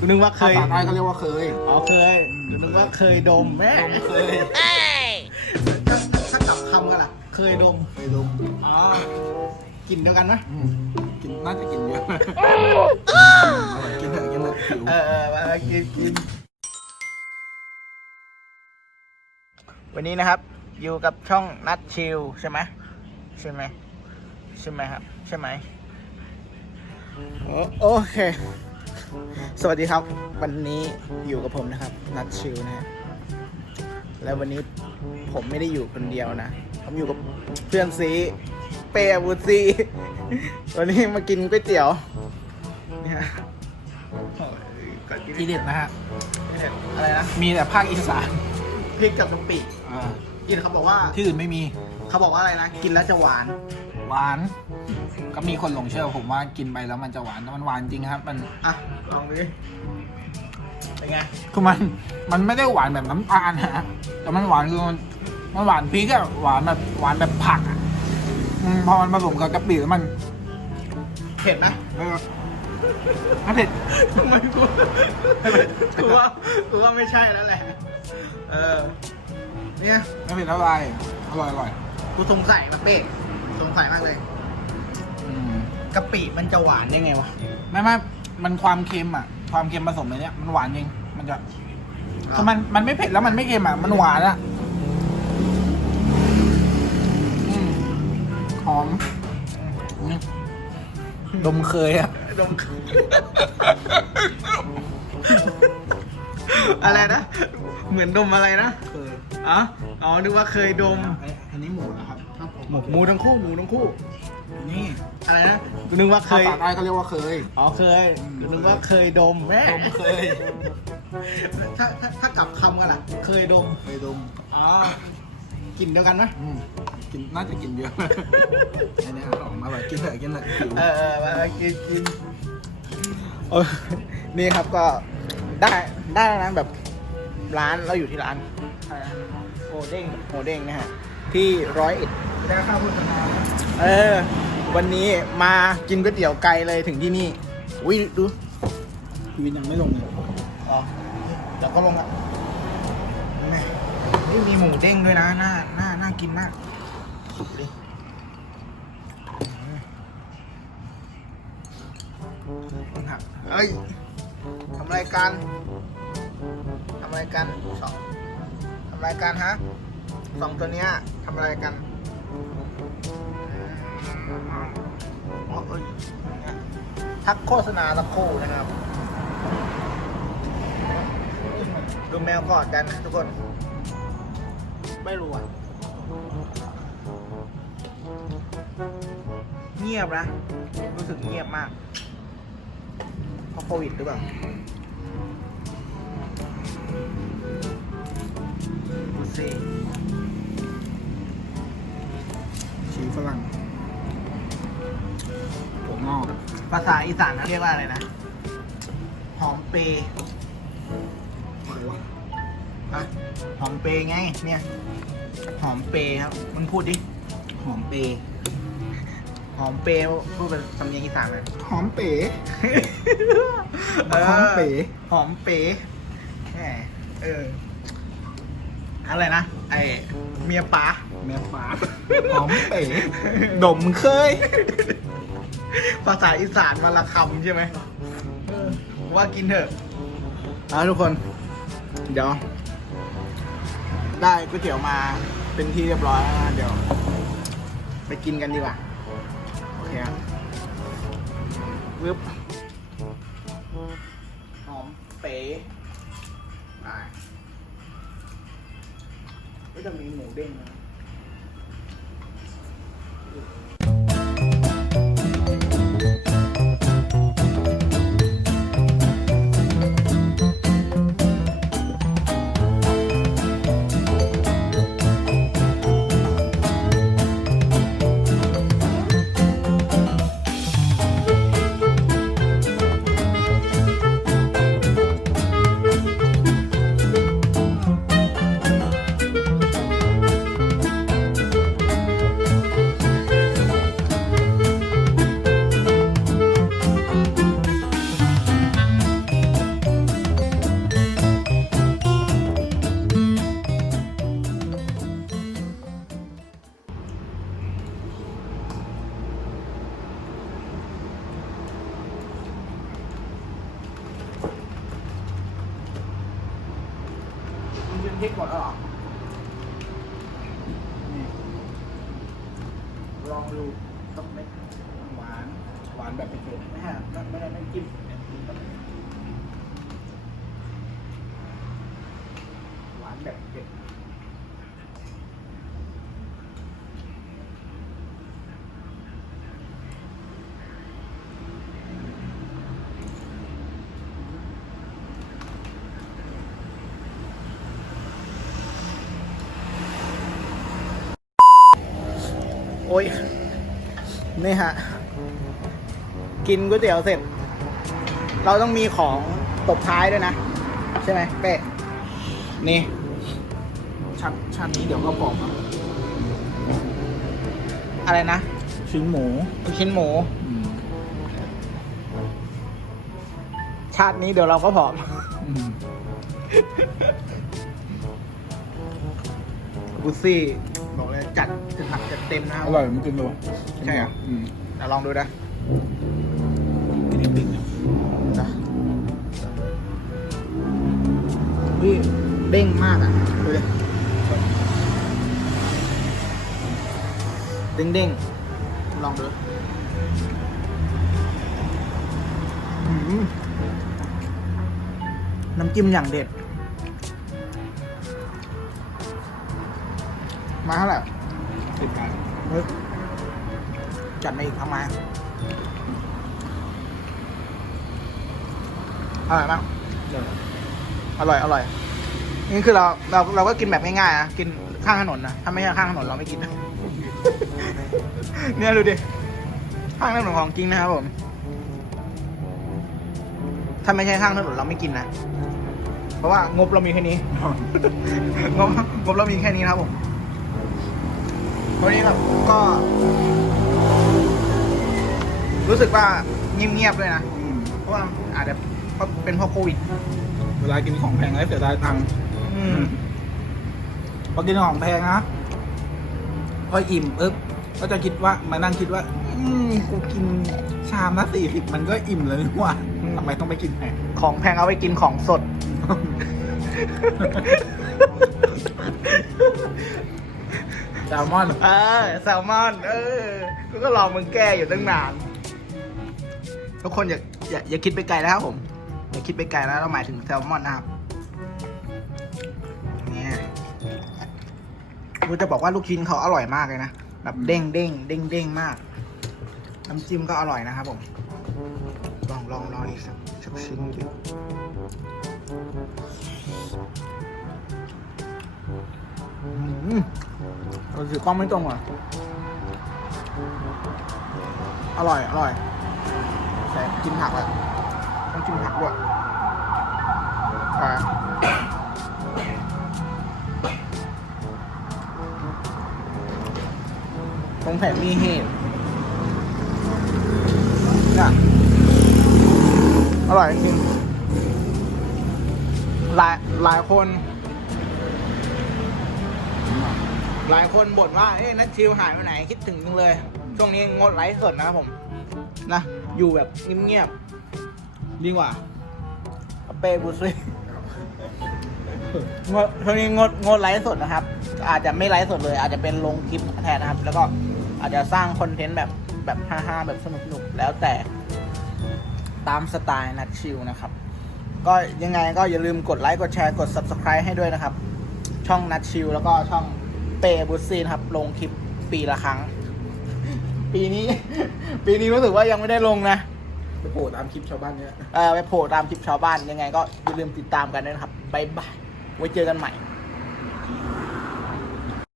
กูนึกว่าเคภายษาใต้เขาเรียกว่าเคย อ๋อเคยกูนึกว่าเคยดมแม่ดมเคย ถ้าถ้ากลับคำกันล่ะ เคยดมเคยดมอ๋อกลิ่นเดียวกันไหมอืมกินน่าจะกินเยอะอร่อยกินเถอะกินเถอะหิวเออเออมามากินกินวันนี้นะครับ อยู่กับช่องนัดชิลใช่ไหมใช่ไหมใช่ไหมครับ ใช่ไหมโอโอเค สวัสดีครับ วันนี้อยู่กับผมนะครับ นัดชิลนะฮะแล้ววันนี้ผมไม่ได้อยู่คนเดียวนะผมอยู่กับเพื่อนซีเป้บูซีวันนี้มากินก๋วยเตี๋ยวเนี่ยก่อนกินทีเด็ดนะฮะอะไรนะมีแต่ภาคอีสานพริกกับกะปิอ่า กินเขาบอกว่าที่อื่นไม่มี เขาบอกว่าอะไรนะ กินแล้วจะหวาน หวาน ก็มีคนหลงเชื่อผมว่ากินไปแล้วมันจะหวานแต่มันหวานจริงครับ มันอะลองดิเป็นไงคือมันมันไม่ได้หวานแบบน้ำตาลนะแต่มันหวานคือมันมันหวานพริกอะหวานแบบหวานแบบผักอะอืมพอมันผสมกับกะปิแล้วมันเผ็ดไหมเออถ้าเผ็ด ทำไมกูกูว่ากูว่าไม่ใช่แล้วแหละ เออ เนี่ยไม่เผ็ดเท่าไหร่อร่อยอร่อย กูสงสัยมาเป๊ะสงสัยมากเลยอืมกะปิมันจะหวานยังไงวะไม่ไม่มันความเค็มอะ ความเค็มผสมในเนี้ยมันหวานจริงมันจะคือมันมันไม่เผ็ดแล้วมันไม่เค็มอะมันหวานอะอืมหอมอืมดมเคยอะดมอะไรนะ เหมือนดมอะไรนะเคยอ๋อ อ๋อนึกว่าเคยดมอันนี้หมูนะครับหมูหมูทั้งคู่หมูทั้งคู่ นี่อะไรนะกูนึกว่าเคภายษาใต้เขาเรียกว่าเคย อ๋อเคยกูนึกว่าเคยดมแม่ดมเคย ถ้าถ้าถ้ากลับคำกันล่ะ เคยดมเคยดมอ๋อกลิ่นเดียวกันไหมอืมกินน่าจะกินเยอะ อันนี้อร่อยอร่อยกินเถอะกินเถอะหิว เออเออมามากินกินเออนี่ครับก็ได้ได้แล้วนะแบบร้านเราอยู่ที่ร้านอะไรนะโอ เด้งโอเด้งนะฮะที่ร้อยเอ็ดได้ค่าโฆษณาเออ วันนี้มากินก๋วยเตี๋ยวไกลเลยถึงที่นี่อุ้ยดูชีวิตยังไม่ลงเลยอ๋อเดี๋ยวก็ลงอะแม่นี่มีหมูเด้งด้วยนะน่าน่าน่ากินมากดิคนหักเอ้ยทำรายการทำรายการสอง ทำรายการฮะสองตัวเนี้ยทำอะไรกันอ๋อเอ้ยทักโฆษณาสักครู่นะครับ ดูแมวกอดกันนะทุกคน ไม่รู้อะเงียบนะ รู้สึกเงียบมาก เพราะโควิดหรือเปล่าาษาอีสานนะเรียกว่าอะไรนะ หอมเปย์อะไรวะฮะหอมเปย์ไง เนี่ย หอมเปย์ครับ มันพูดดิ หอมเปย์หอมเปย์พูดเป็นสำเนียงอีสานเลยหอมเป๋เออหอมเป๋หอมเป๋แหมเออ อะไรนะ ไอเมียป๋าแม่ป๋าหอมเป๋ดมเคย ภาษาอีสานมาละคำใช่ไหมเออว่ากินเถอะเอาทุกคน เดี๋ยว ได้ก๋วยเตี๋ยวมาเป็นที่เรียบร้อยแล้วนะเดี๋ยว ไปกินกันดีกว่า โอเคครับวึบหอมเป๋ไปก็จะมีหมูเด้งนะ พริกหมดแล้วเหรอนี่ลองดูต้องเม็ดหวาน หวานแบบเผ็ดไม่ฮะไม่ไม่ได้ไม่จิ้มหวานแบบเผ็ด โอ้ย นี่ฮะ กินก๋วยเตี๋ยวเสร็จ เราต้องมีของตบท้ายด้วยนะ ใช่ไหมเป๊ะนี่ๆชัดชัดนี้เดี๋ยวก็บอกครับอะไรนะชิ้นหมูลูกชิ้นหมูอืมชาตินี้เดี๋ยวเราก็ผอมอืมบุซี่ บอกเลยจัดจัดหนักจัดเต็มนะครับอร่อยมันกินดู ใช่เหรออืมเดี๋ยวลองดูนะกินนิดนึงนะวิเด้งมากอะ ดูดิเด้งเด้งๆลองดูอืมน้ำจิ้มอย่างเด็ด มาเท่าไหร่สิบบาทเฮ้ย จัดมาอีกทำไมอร่อยมากอร่อย อร่อย นี่คือเรา เรา เราก็กินแบบง่ายๆนะ กินข้างถนนนะ ถ้าไม่ใช่ข้างถนนเราไม่กินนะเนี่ยดูดิ ข้างถนนของจริงนะครับผม ถ้าไม่ใช่ข้างถนนเราไม่กินนะ เพราะว่างบเรามีแค่นี้ งบงบเรามีแค่นี้นะครับผมวันนี้แบบก็ รู้สึกว่าเงียบๆด้วยนะ อืมเพราะว่าอาจจะเพราะเป็นเพราะโควิดเวลากินของแพงแล้วเสียดายตังค์อืมพอกินของแพงนะพออิ่มปุ๊บก็จะคิดว่ามานั่งคิดว่า อืมกูกินชามละสี่สิบมันก็อิ่มแล้วนี่หว่าทำไมต้องไปกินแพง ของแพงเอาไปกินของสด แซลมอน เออแซลมอน เออกูก็รอมึงแก้อยู่ตั้งนาน ทุกคนอย่าอย่าอย่าคิดไปไกลนะครับผม อย่าคิดไปไกลนะเราหมายถึงแซลมอนนะครับเนี่ยกูจะบอกว่าลูกชิ้นเขาอร่อยมากเลยนะแบบเด้งเด้งเด้งเด้งมากน้ำจิ้มก็อร่อยนะครับผม ลองลองลองอีกสักสักชิ้นดิเราถือกล้องไม่ตรงอะอร่อย อร่อย ใส่กินผักแล้วต้องกินผักด้วยอ่าตรงแผ่นมีเหตุเนี่ยอร่อยจริงหลายหลายคน หลายคนบ่นว่า เอ้ยนัทชิวหายไปไหน คิดถึงจังเลย ช่วงนี้งดไลฟ์สดนะครับผม นะ อยู่แบบเงียบๆดีกว่าเอาเป้บุซุยงดช่วงนี้งดงดไลฟ์สดนะครับ อาจจะไม่ไลฟ์สดเลย อาจจะเป็นลงคลิปแทนนะครับ แล้วก็อาจจะสร้างคอนเทนต์แบบแบบฮาๆแบบสนุกๆแล้วแต่ตามสไตล์นัทชิวนะครับ ก็ยังไงก็อย่าลืมกดไลค์กดแชร์กด subscribe ให้ด้วยนะครับ ช่องนัทชิลแล้วก็ช่องเปบุซีนะครับ ลงคลิปปีละครั้ง ปีนี้ ปีนี้รู้สึกว่ายังไม่ได้ลงนะไปโผล่ตามคลิปชาวบ้านเนี่ย เออไปโผล่ตามคลิปชาวบ้านยังไงก็อย่าลืมติดตามกันด้วยนะครับบ๊ายบายไว้เจอกันใหม่